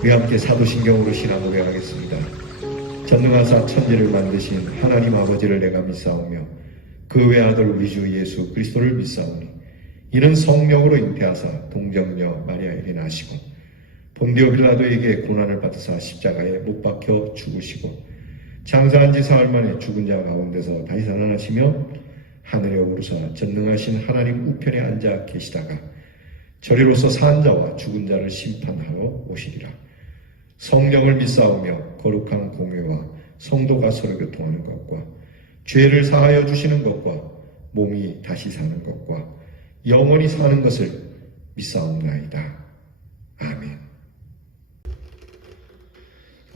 우리 함께 사도신경으로 신앙 고백하겠습니다. 전능하사 천지를 만드신 하나님 아버지를 내가 믿사오며 그 외아들 우리 주 예수 그리스도를 믿사오니 이는 성령으로 잉태하사 동정녀 마리아에게 나시고 본디오 빌라도에게 고난을 받으사 십자가에 못 박혀 죽으시고 장사한 지 사흘 만에 죽은 자 가운데서 다시 살아나시며 하늘에 오르사 전능하신 하나님 우편에 앉아 계시다가 저리로서 산 자와 죽은 자를 심판하러 오시리라. 성령을 믿사오며 거룩한 공회와 성도가 서로 교통하는 것과 죄를 사하여 주시는 것과 몸이 다시 사는 것과 영원히 사는 것을 믿사옵나이다. 아멘.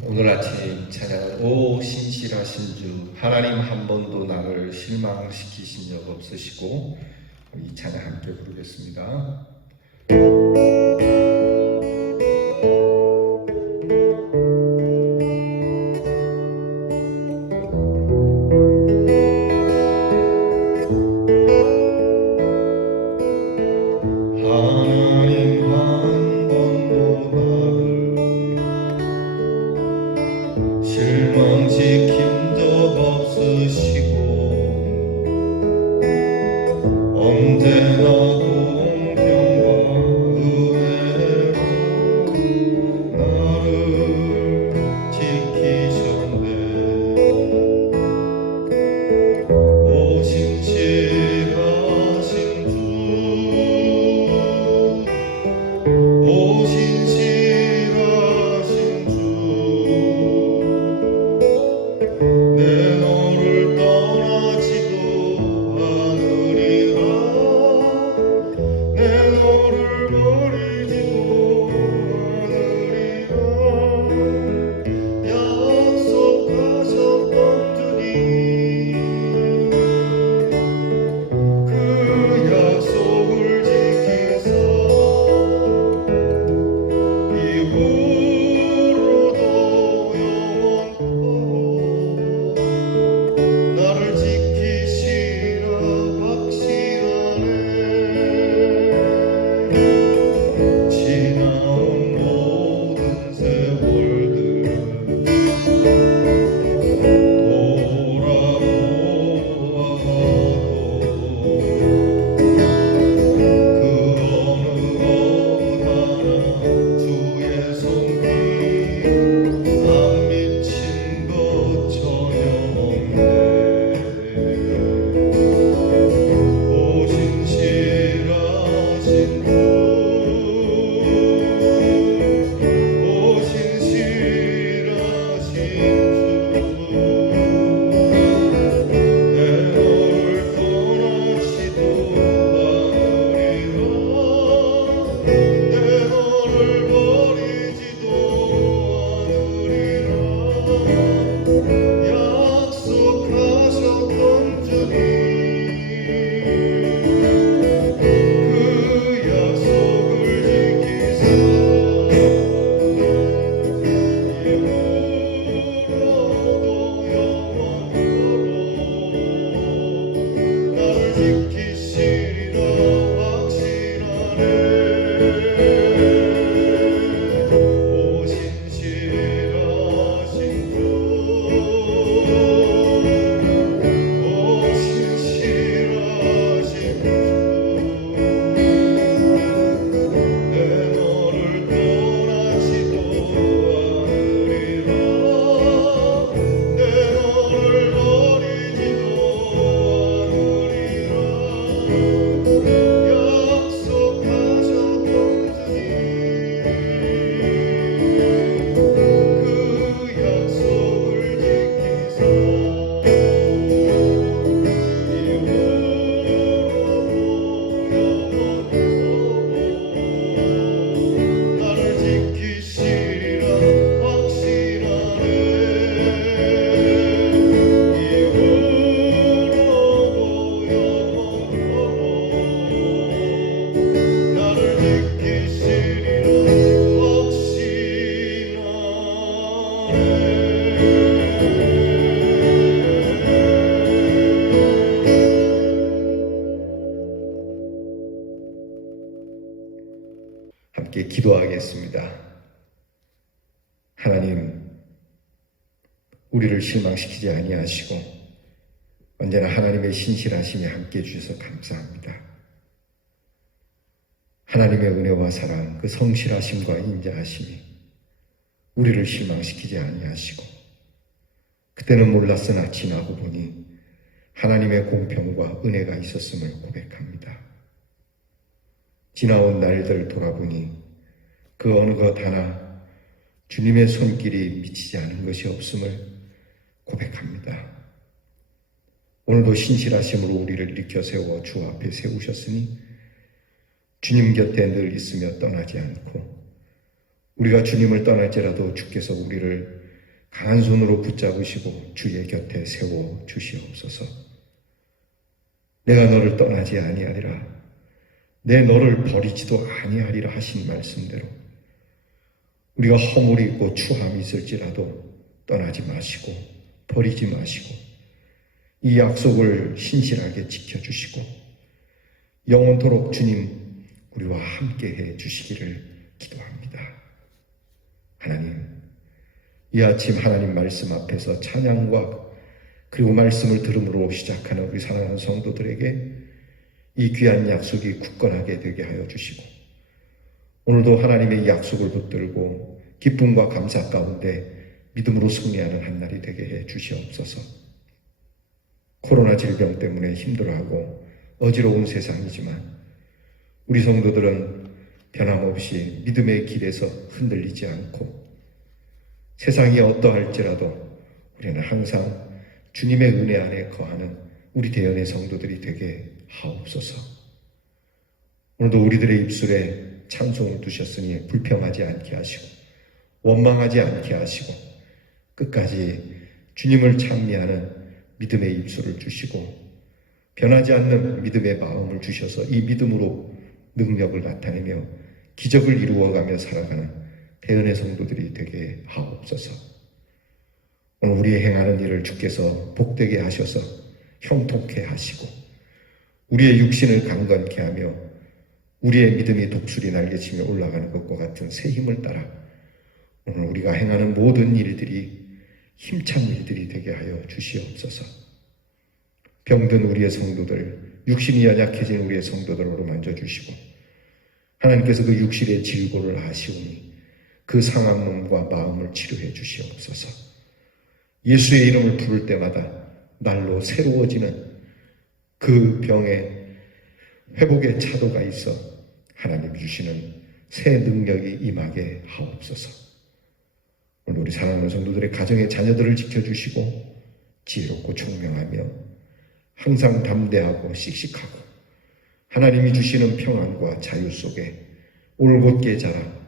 오늘 아침 찬양은 오 신실하신 주 하나님 한 번도 나를 실망시키신 적 없으시고 이 찬양 함께 부르겠습니다. 실망시킨 적 없으시고 언제나 공평과 은혜로 나를 지키셨네. 오 신실하신 주, 오 신실하신 주, 내 너를 떠나지도 않으리라. 내 너를 버리지도 않으리라. 약속하셨던 주님, 그 약속을 지키사 이후로도 영원토록 나를 지키시라 확신하네. 지나온 모든 세월들 돌아보아도 주의 손길 안 미친 것 전혀 없네. 오 신실하신 주, 오 신실하신 주, 내 너를 떠나지도 않으리라. 내 너를 버리지도 않으리라. 약속하셨던 주님, 그 약속을 지키사 이후로도 영원토록 나를 지키시리라 확신하네. 오 신실하신 주, 오 신실하신 주, 내 너를 떠나지도 않으리라. 내 너를 버리지도 않으리라. 약속하셨던 주님, 그 약속을 지키사 이후로도 나를 지키시리라 확신하네. 이후로도 나를 지키시리라 확신하네. 함께 기도하겠습니다. 하나님, 우리를 실망시키지 아니하시고 언제나 하나님의 신실하심에 함께해 주셔서 감사합니다. 하나님의 은혜와 사랑, 그 성실하심과 인자하심이 우리를 실망시키지 아니하시고, 그때는 몰랐으나 지나고 보니 하나님의 공평과 은혜가 있었음을 고백합니다. 지나온 날들 돌아보니 그 어느 것 하나 주님의 손길이 미치지 않은 것이 없음을 고백합니다. 오늘도 신실하심으로 우리를 일으켜 세워 주 앞에 세우셨으니 주님 곁에 늘 있으며 떠나지 않고, 우리가 주님을 떠날지라도 주께서 우리를 강한 손으로 붙잡으시고 주의 곁에 세워 주시옵소서. 내가 너를 떠나지 아니하리라, 내 너를 버리지도 아니하리라 하신 말씀대로 우리가 허물이 있고 추함이 있을지라도 떠나지 마시고 버리지 마시고 이 약속을 신실하게 지켜주시고 영원토록 주님 우리와 함께해 주시기를 기도합니다. 하나님, 이 아침 하나님 말씀 앞에서 찬양과 그리고 말씀을 들음으로 시작하는 우리 사랑하는 성도들에게 이 귀한 약속이 굳건하게 되게 하여 주시고, 오늘도 하나님의 약속을 붙들고 기쁨과 감사 가운데 믿음으로 승리하는 한 날이 되게 해 주시옵소서. 코로나 질병 때문에 힘들어하고 어지러운 세상이지만 우리 성도들은 변함없이 믿음의 길에서 흔들리지 않고, 세상이 어떠할지라도 우리는 항상 주님의 은혜 안에 거하는 우리 대연의 성도들이 되게 하옵소서. 오늘도 우리들의 입술에 찬송을 두셨으니 불평하지 않게 하시고 원망하지 않게 하시고 끝까지 주님을 찬미하는 믿음의 입술을 주시고 변하지 않는 믿음의 마음을 주셔서 이 믿음으로 능력을 나타내며 기적을 이루어가며 살아가는 대연의 성도들이 되게 하옵소서. 오늘 우리의 행하는 일을 주께서 복되게 하셔서 형통케 하시고 우리의 육신을 강건케 하며 우리의 믿음이 독수리 날개치며 올라가는 것과 같은 새 힘을 따라 오늘 우리가 행하는 모든 일들이 힘찬 일들이 되게 하여 주시옵소서. 병든 우리의 성도들, 육신이 연약해진 우리의 성도들로 만져주시고 하나님께서 그 육신의 질고를 아시오니 그 상한 몸과 마음을 치료해 주시옵소서. 예수의 이름을 부를 때마다 날로 새로워지는 그 병의 회복의 차도가 있어 하나님 주시는 새 능력이 임하게 하옵소서. 오늘 우리 사랑하는 성도들의 가정의 자녀들을 지켜주시고 지혜롭고 총명하며 항상 담대하고 씩씩하고 하나님이 주시는 평안과 자유 속에 올곧게 자라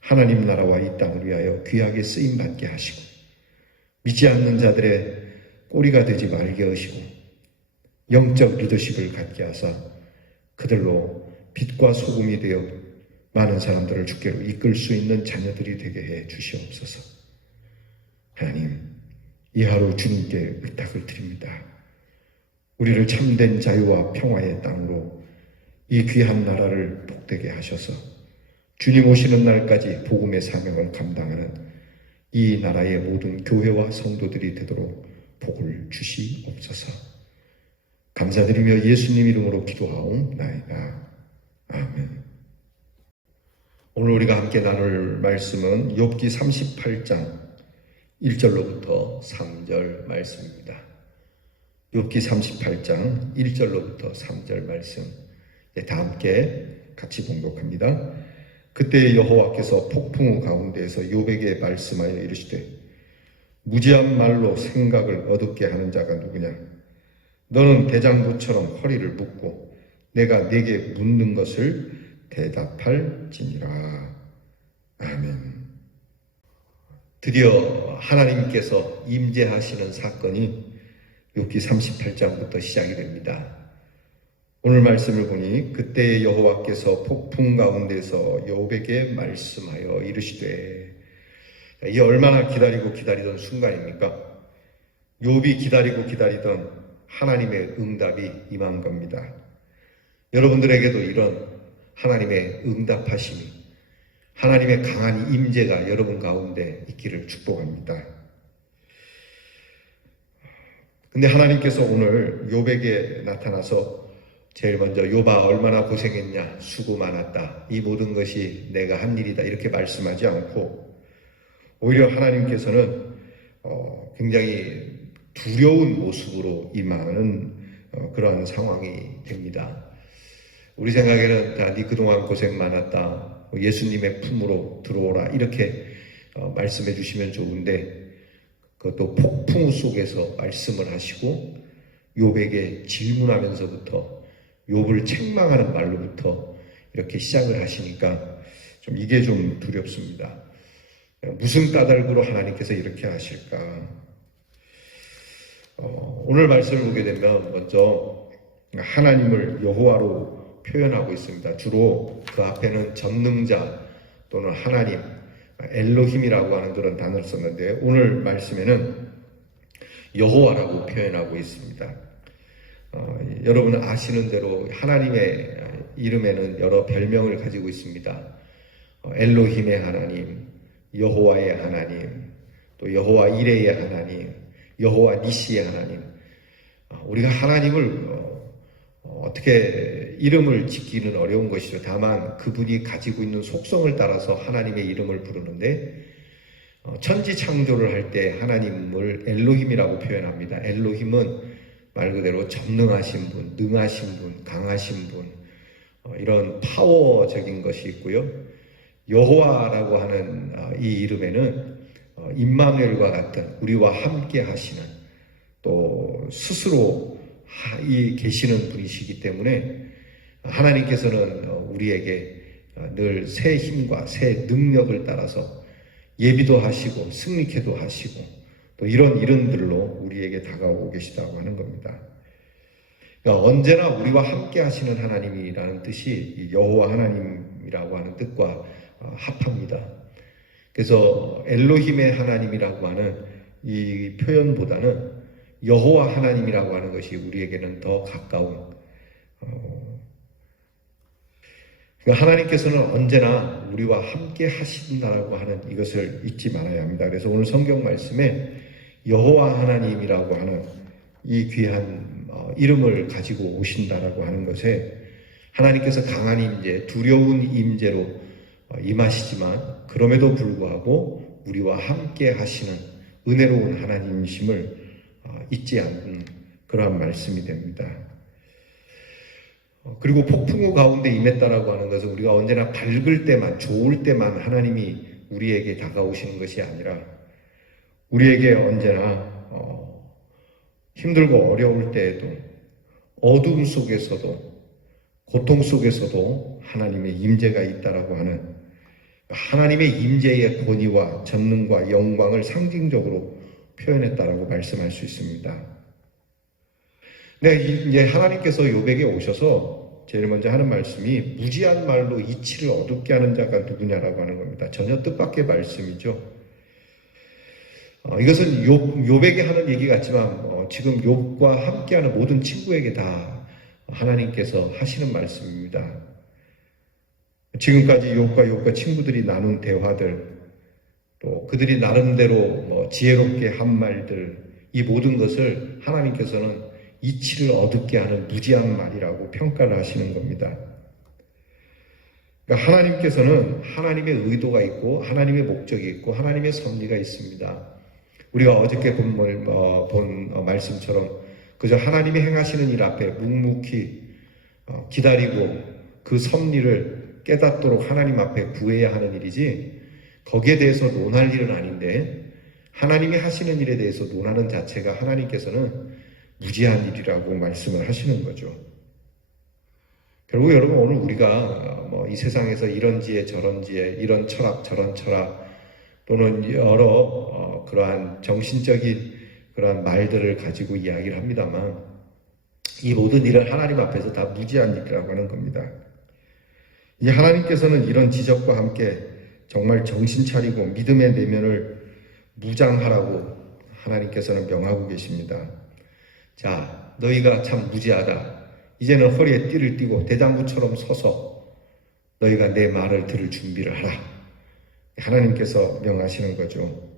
하나님 나라와 이 땅을 위하여 귀하게 쓰임받게 하시고 믿지 않는 자들의 꼬리가 되지 말게 하시고 영적 리더십을 갖게 하사 그들로 빛과 소금이 되어 많은 사람들을 주께로 이끌 수 있는 자녀들이 되게 해 주시옵소서. 하나님, 이 하루 주님께 의탁을 드립니다. 우리를 참된 자유와 평화의 땅으로 이 귀한 나라를 복되게 하셔서 주님 오시는 날까지 복음의 사명을 감당하는 이 나라의 모든 교회와 성도들이 되도록 복을 주시옵소서. 감사드리며 예수님 이름으로 기도하옵나이다. 아멘. 오늘 우리가 함께 나눌 말씀은 욥기 38장 1절로부터 3절 말씀입니다. 욥기 38장 1절로부터 3절 말씀, 다 함께 같이 봉독합니다. 그때 여호와께서 폭풍우 가운데에서 욥에게 말씀하여 이르시되 무지한 말로 생각을 어둡게 하는 자가 누구냐? 너는 대장부처럼 허리를 묶고 내가 네게 묻는 것을 대답할지니라. 아멘. 드디어 하나님께서 임재하시는 사건이 욥기 38장부터 시작이 됩니다. 오늘 말씀을 보니 그때 여호와께서 폭풍 가운데서 욥에게 말씀하여 이르시되, 이 얼마나 기다리던 순간입니까? 욥이 기다리던 하나님의 응답이 임한 겁니다. 여러분들에게도 이런 하나님의 응답하심이, 하나님의 강한 임재가 여러분 가운데 있기를 축복합니다. 근데 하나님께서 오늘 욥에게 나타나서 제일 먼저 욥아 얼마나 고생했냐, 수고 많았다, 이 모든 것이 내가 한 일이다 이렇게 말씀하지 않고 오히려 하나님께서는 굉장히 두려운 모습으로 임하는 그런 상황이 됩니다. 우리 생각에는 네 그동안 고생 많았다, 예수님의 품으로 들어오라 이렇게 말씀해 주시면 좋은데 그것도 폭풍 속에서 말씀을 하시고 욥에게 질문하면서부터 욥을 책망하는 말로부터 이렇게 시작을 하시니까 이게 좀 두렵습니다. 무슨 까닭으로 하나님께서 이렇게 하실까? 오늘 말씀을 보게 되면 먼저 하나님을 여호와로 표현하고 있습니다. 주로 그 앞에는 전능자 또는 하나님, 엘로힘이라고 하는 그런 단어를 썼는데 오늘 말씀에는 여호와라고 표현하고 있습니다. 여러분은 아시는 대로 하나님의 이름에는 여러 별명을 가지고 있습니다. 엘로힘의 하나님, 여호와의 하나님, 또 여호와 이레의 하나님, 여호와 니시의 하나님. 우리가 하나님을 어떻게 이름을 짓기는 어려운 것이죠. 다만 그분이 가지고 있는 속성을 따라서 하나님의 이름을 부르는데 천지 창조를 할 때 하나님을 엘로힘이라고 표현합니다. 엘로힘은 말 그대로 전능하신 분, 능하신 분, 강하신 분, 이런 파워적인 것이 있고요. 여호와라고 하는 이 이름에는 임마누엘과 같은 우리와 함께 하시는 또 스스로 계시는 분이시기 때문에 하나님께서는 우리에게 늘 새 힘과 새 능력을 따라서 예비도 하시고 승리케도 하시고 또 이런 이름들로 우리에게 다가오고 계시다고 하는 겁니다. 그러니까 언제나 우리와 함께 하시는 하나님이라는 뜻이 여호와 하나님이라고 하는 뜻과 합합니다. 그래서 엘로힘의 하나님이라고 하는 이 표현보다는 여호와 하나님이라고 하는 것이 우리에게는 더 가까운 그러니까 하나님께서는 언제나 우리와 함께 하신다라고 하는 이것을 잊지 말아야 합니다. 그래서 오늘 성경 말씀에 여호와 하나님이라고 하는 이 귀한 이름을 가지고 오신다라고 하는 것에 하나님께서 강한 임재, 두려운 임재로 임하시지만 그럼에도 불구하고 우리와 함께 하시는 은혜로운 하나님이심을 잊지 않는 그러한 말씀이 됩니다. 그리고 폭풍우 가운데 임했다라고 하는 것은 우리가 언제나 밝을 때만, 좋을 때만 하나님이 우리에게 다가오시는 것이 아니라 우리에게 언제나 힘들고 어려울 때에도 어둠 속에서도 고통 속에서도 하나님의 임재가 있다라고 하는 하나님의 임재의 권위와 전능과 영광을 상징적으로 표현했다라고 말씀할 수 있습니다. 네, 이제 하나님께서 욥에게 오셔서 제일 먼저 하는 말씀이 무지한 말로 이치를 어둡게 하는 자가 누구냐라고 하는 겁니다. 전혀 뜻밖의 말씀이죠. 이것은 욥에게 하는 얘기 같지만 지금 욥과 함께하는 모든 친구에게 다 하나님께서 하시는 말씀입니다. 지금까지 욥과 친구들이 나눈 대화들, 또 그들이 나름대로 지혜롭게 한 말들, 이 모든 것을 하나님께서는 이치를 어둡게 하는 무지한 말이라고 평가를 하시는 겁니다. 그러니까 하나님께서는 하나님의 의도가 있고 하나님의 목적이 있고 하나님의 섭리가 있습니다. 우리가 어저께 본 말씀처럼 그저 하나님이 행하시는 일 앞에 묵묵히 기다리고 그 섭리를 깨닫도록 하나님 앞에 구해야 하는 일이지 거기에 대해서 논할 일은 아닌데 하나님이 하시는 일에 대해서 논하는 자체가 하나님께서는 무지한 일이라고 말씀을 하시는 거죠. 결국 여러분 오늘 우리가 이 세상에서 이런 지혜 저런 지혜, 이런 철학 저런 철학 또는 여러 그러한 정신적인 그러한 말들을 가지고 이야기를 합니다만 이 모든 일을 하나님 앞에서 다 무지한 일이라고 하는 겁니다. 이 하나님께서는 이런 지적과 함께 정말 정신 차리고 믿음의 내면을 무장하라고 하나님께서는 명하고 계십니다. 자, 너희가 참 무지하다. 이제는 허리에 띠를 띠고 대장부처럼 서서 너희가 내 말을 들을 준비를 하라. 하나님께서 명하시는 거죠.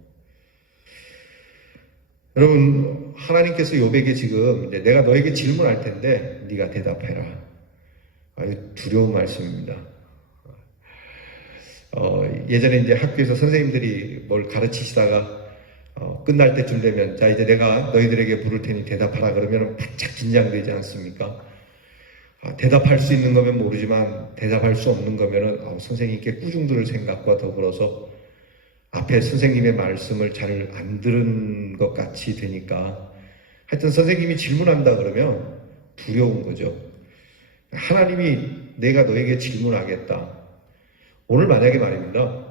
여러분, 하나님께서 욥에게 지금 내가 너에게 질문할 텐데 네가 대답해라. 아주 두려운 말씀입니다. 예전에 이제 학교에서 선생님들이 뭘 가르치시다가 끝날 때쯤 되면 자 이제 내가 너희들에게 물을 테니 대답하라 그러면 바짝 긴장되지 않습니까? 대답할 수 있는 거면 모르지만 대답할 수 없는 거면은 선생님께 꾸중 들을 생각과 더불어서 앞에 선생님의 말씀을 잘 안 들은 것 같이 되니까 하여튼 선생님이 질문한다 그러면 두려운 거죠. 하나님이 내가 너에게 질문하겠다. 오늘 만약에 말입니다.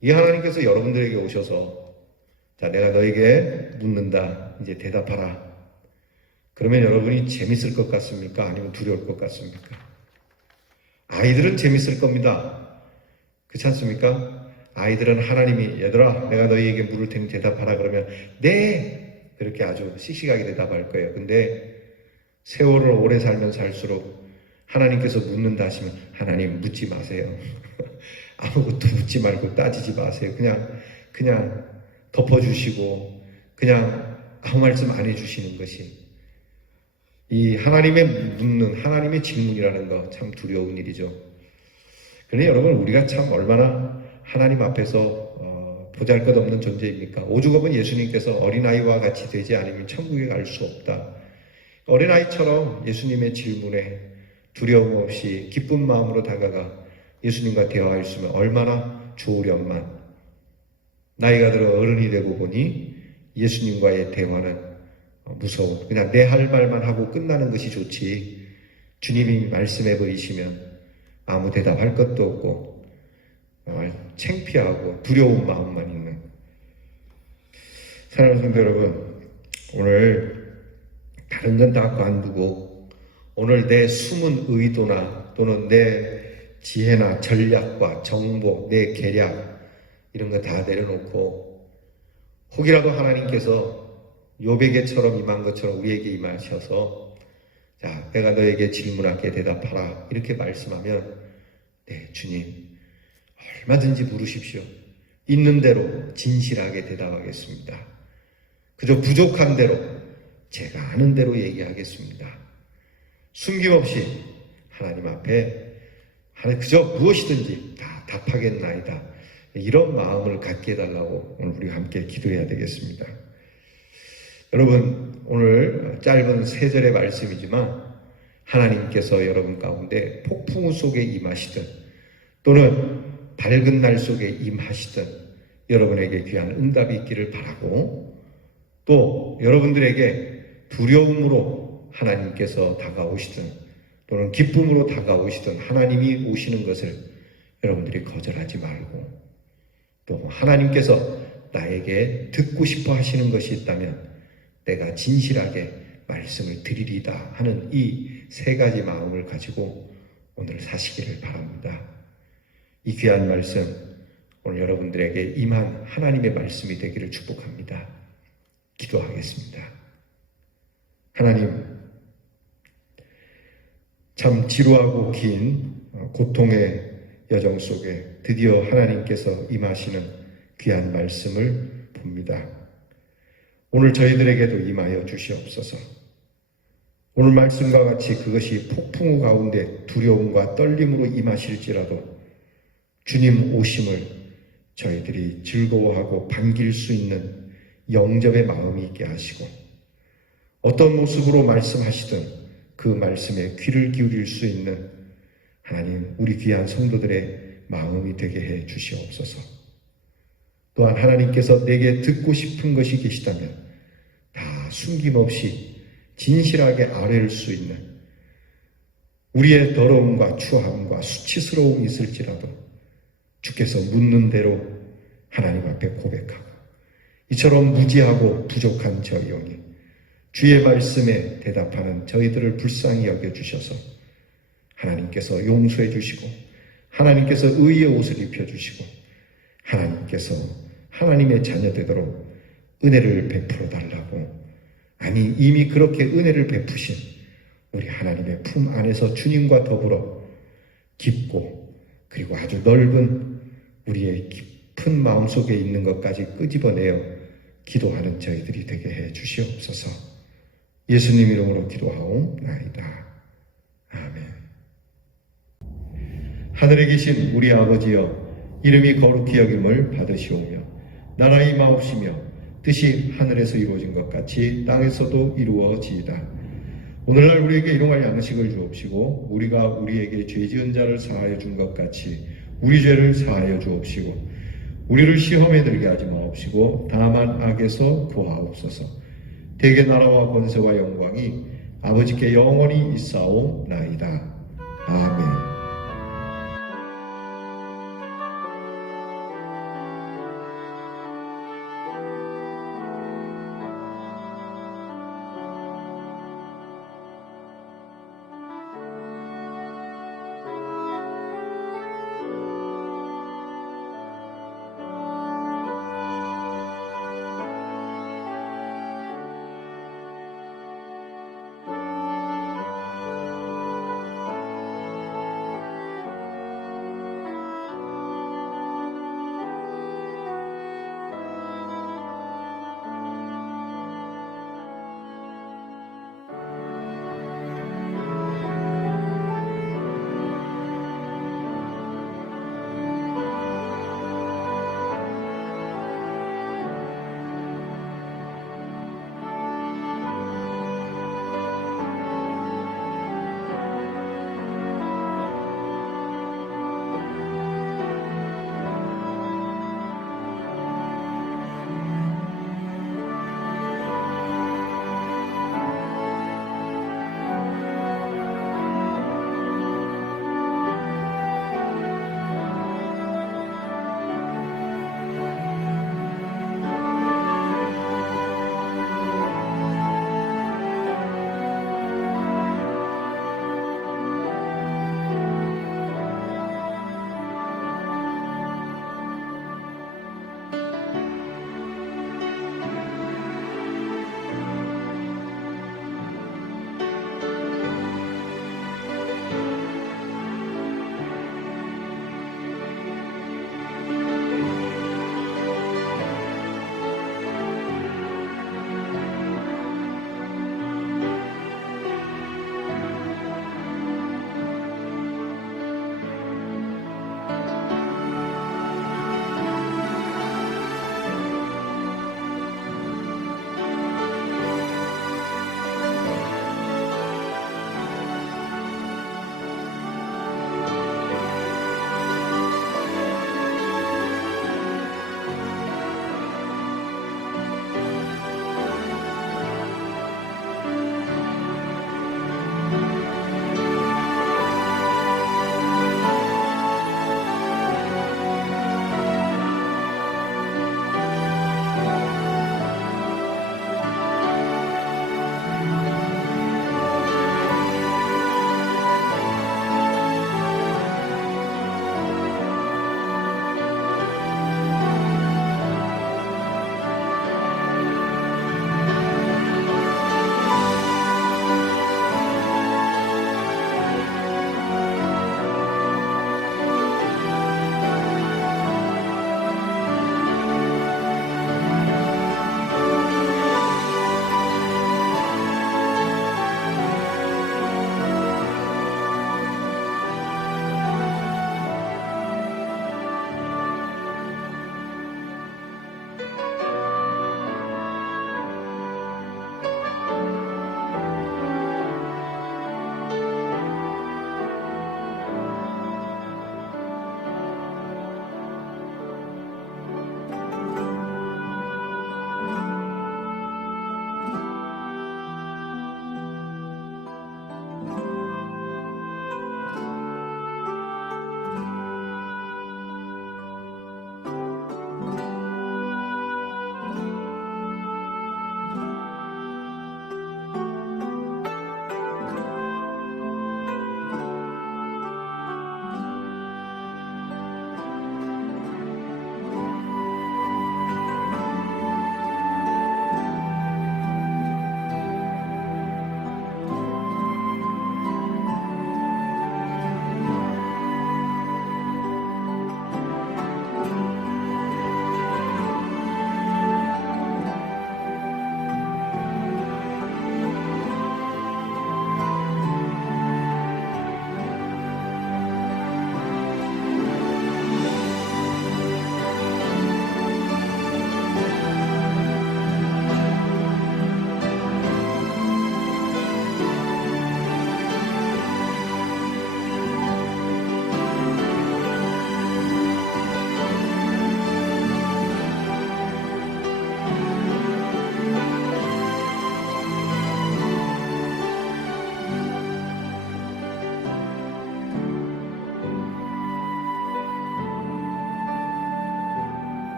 이 하나님께서 여러분들에게 오셔서 자 내가 너에게 묻는다. 이제 대답하라. 그러면 여러분이 재밌을 것 같습니까? 아니면 두려울 것 같습니까? 아이들은 재밌을 겁니다. 그렇지 않습니까? 아이들은 하나님이 얘들아 내가 너희에게 물을 테니 대답하라 그러면 네! 그렇게 아주 씩씩하게 대답할 거예요. 근데 세월을 오래 살면 살수록 하나님께서 묻는다 하시면 하나님 묻지 마세요. 아무것도 묻지 말고 따지지 마세요. 그냥 덮어주시고 그냥 아무 말씀 안 해주시는 것이 이 하나님의 묻는 하나님의 질문이라는 거 참 두려운 일이죠. 그런데 여러분 우리가 참 얼마나 하나님 앞에서 보잘것없는 존재입니까? 오죽하면 예수님께서 어린아이와 같이 되지 않으면 천국에 갈 수 없다. 어린아이처럼 예수님의 질문에 두려움 없이 기쁜 마음으로 다가가 예수님과 대화할 수 있으면 얼마나 좋으련만. 나이가 들어 어른이 되고 보니 예수님과의 대화는 무서워. 그냥 내 할 말만 하고 끝나는 것이 좋지. 주님이 말씀해 버리시면 아무 대답할 것도 없고 창피하고 두려운 마음만 있는. 사랑하는 성도 여러분, 오늘 다른 건 다 관두고 오늘 내 숨은 의도나 또는 내 지혜나 전략과 정보, 내 계략 이런 거 다 내려놓고 혹이라도 하나님께서 욥에게처럼 임한 것처럼 우리에게 임하셔서 자 내가 너에게 질문할게 대답하라 이렇게 말씀하면 네 주님 얼마든지 물으십시오. 있는 대로 진실하게 대답하겠습니다. 그저 부족한 대로 제가 아는 대로 얘기하겠습니다. 숨김없이 하나님 앞에 그저 무엇이든지 다 답하겠나이다. 이런 마음을 갖게 해달라고 오늘 우리가 함께 기도해야 되겠습니다. 여러분 오늘 짧은 3절의 말씀이지만 하나님께서 여러분 가운데 폭풍우 속에 임하시든 또는 밝은 날 속에 임하시든 여러분에게 귀한 응답이 있기를 바라고 또 여러분들에게 두려움으로 하나님께서 다가오시든 또는 기쁨으로 다가오시든 하나님이 오시는 것을 여러분들이 거절하지 말고 또 하나님께서 나에게 듣고 싶어 하시는 것이 있다면 내가 진실하게 말씀을 드리리다 하는 이 3가지 마음을 가지고 오늘 사시기를 바랍니다. 이 귀한 말씀 오늘 여러분들에게 임한 하나님의 말씀이 되기를 축복합니다. 기도하겠습니다. 하나님 참 지루하고 긴 고통의 여정 속에 드디어 하나님께서 임하시는 귀한 말씀을 봅니다. 오늘 저희들에게도 임하여 주시옵소서. 오늘 말씀과 같이 그것이 폭풍우 가운데 두려움과 떨림으로 임하실지라도 주님 오심을 저희들이 즐거워하고 반길 수 있는 영접의 마음이 있게 하시고 어떤 모습으로 말씀하시든 그 말씀에 귀를 기울일 수 있는 하나님 우리 귀한 성도들의 마음이 되게 해 주시옵소서. 또한 하나님께서 내게 듣고 싶은 것이 계시다면 다 숨김없이 진실하게 아뢰를 수 있는 우리의 더러움과 추함과 수치스러움이 있을지라도 주께서 묻는 대로 하나님 앞에 고백하고 이처럼 무지하고 부족한 저희 영이 주의 말씀에 대답하는 저희들을 불쌍히 여겨주셔서 하나님께서 용서해 주시고 하나님께서 의의 옷을 입혀주시고 하나님께서 하나님의 자녀 되도록 은혜를 베풀어 달라고 아니 이미 그렇게 은혜를 베푸신 우리 하나님의 품 안에서 주님과 더불어 깊고 그리고 아주 넓은 우리의 깊은 마음속에 있는 것까지 끄집어내어 기도하는 저희들이 되게 해 주시옵소서. 예수님 이름으로 기도하옵나이다. 아멘. 하늘에 계신 우리 아버지여, 이름이 거룩히 여김을 받으시오며 나라가 임하옵시며 뜻이 하늘에서 이루어진 것 같이 땅에서도 이루어지이다. 오늘날 우리에게 일용할 양식을 주옵시고 우리가 우리에게 죄 지은 자를 사하여 준 것 같이 우리 죄를 사하여 주옵시고 우리를 시험에 들게 하지 마옵시고 다만 악에서 구하옵소서. 대개 나라와 권세와 영광이 아버지께 영원히 있사옵나이다. 아멘.